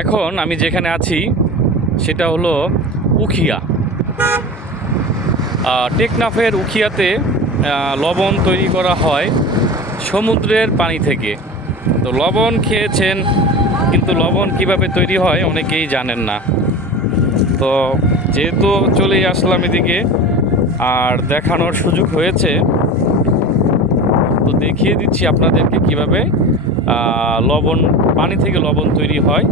এখন আমি যেখানে আছি সেটা হলো উখিয়া। টেকনাফের উখিয়াতে লবণ তৈরি করা হয় সমুদ্রের পানি থেকে। তো লবণ খেয়েছেন, কিন্তু লবণ কিভাবে তৈরি হয় অনেকেই জানেন না। তো যেহেতু চলেই আসলাম এদিকে আর দেখানোর সুযোগ হয়েছে, তো দেখিয়ে দিচ্ছি আপনাদেরকে কিভাবে লবণ, পানি থেকে লবণ তৈরি হয়।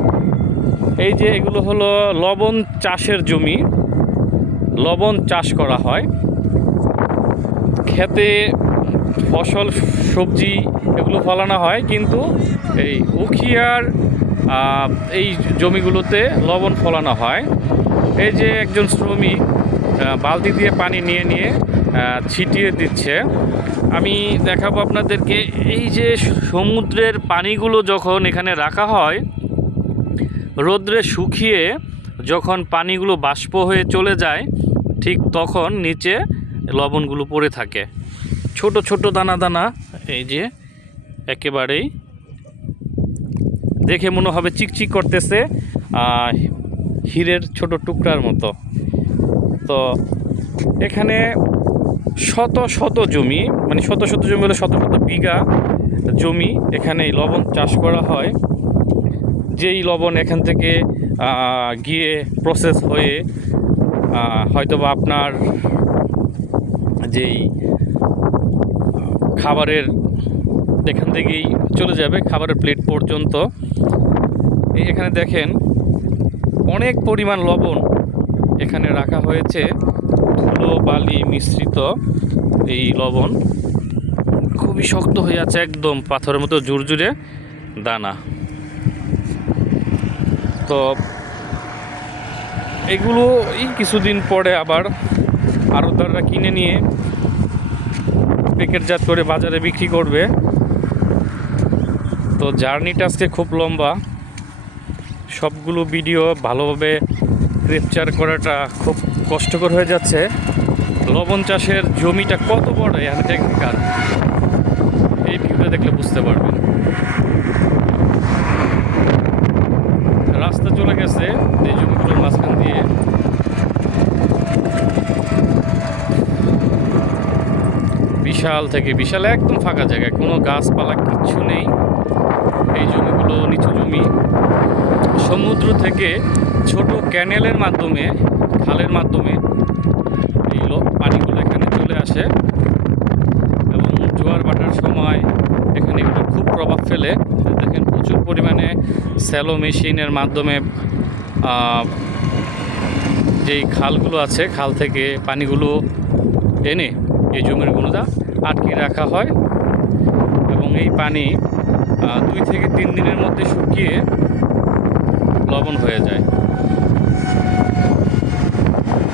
এই যে এগুলো হলো লবণ চাষের জমি, লবণ চাষ করা হয়। খেতে ফসল সবজি এগুলো ফলানো হয়, কিন্তু এই উখিয়ার এই জমিগুলোতে লবণ ফলানো হয়। এই যে একজন শ্রমিক বালতি দিয়ে পানি নিয়ে নিয়ে ছিটিয়ে দিচ্ছে। আমি দেখাবো আপনাদেরকে। এই যে সমুদ্রের পানিগুলো যখন এখানে রাখা হয়, রোদ্রে শুকিয়ে যখন পানিগুলো বাষ্প হয়ে চলে যায়, ঠিক তখন নিচে লবণগুলো পড়ে থাকে, ছোট ছোট দানা দানা। এই যে একেবারেই দেখে মনে হবে চিকচিক করতেছে, হীরের ছোট টুকরার মতো। তো এখানে শত শত জমি, মানে শত শত জমি হলে শত শত বিঘা জমি, এখানে লবণ চাষ করা হয়। যেই লবণ এখান থেকে গিয়ে প্রসেস হয়ে হয়তোবা আপনার যেই খাবারের এখান থেকেই চলে যাবে খাবারের প্লেট পর্যন্ত। এখানে দেখেন অনেক পরিমাণ লবণ এখানে রাখা হয়েছে, ধুলো বালি মিশ্রিত। এই লবণ খুবই শক্ত হয়ে আছে, একদম পাথরের মতো জুরজুরে দানা। তো এগুলো এই কিছুদিন পরে আবার আড়তদাররা কিনে নিয়ে প্যাকেটজাত করে বাজারে বিক্রি করবে। তো জার্নিটা আজকে খুব লম্বা, সবগুলো ভিডিও ভালোভাবে ক্যাপচার করাটা খুব কষ্টকর হয়ে যাচ্ছে। লবণ চাষের জমিটা কত বড় এখানে টেকনিক্যাল, এই ভিডিওটা দেখলে বুঝতে পারবেন। রাস্তা চলে গেছে এই জমিগুলোর মাঝখান দিয়ে। বিশাল থেকে বিশাল একদম ফাঁকা জায়গায়, কোনো গাছপালা কিচ্ছু নেই। এই জমিগুলো নিচু জমি। সমুদ্র থেকে ছোট ক্যানেলের মাধ্যমে, খালের মাধ্যমে এই পানিগুলো এখানে চলে আসে, এবং জোয়ার ভাটার সময় এখানে এগুলো খুব প্রভাব ফেলে। দেখেন প্রচুর পরিমাণে স্যালো মেশিনের মাধ্যমে যেই খালগুলো আছে, খাল থেকে পানিগুলো এনে এই জমিগুলোটা আটকে রাখা হয়, এবং এই পানি 2 থেকে 3 দিনের মধ্যে শুকিয়ে লবণ হয়ে যায়।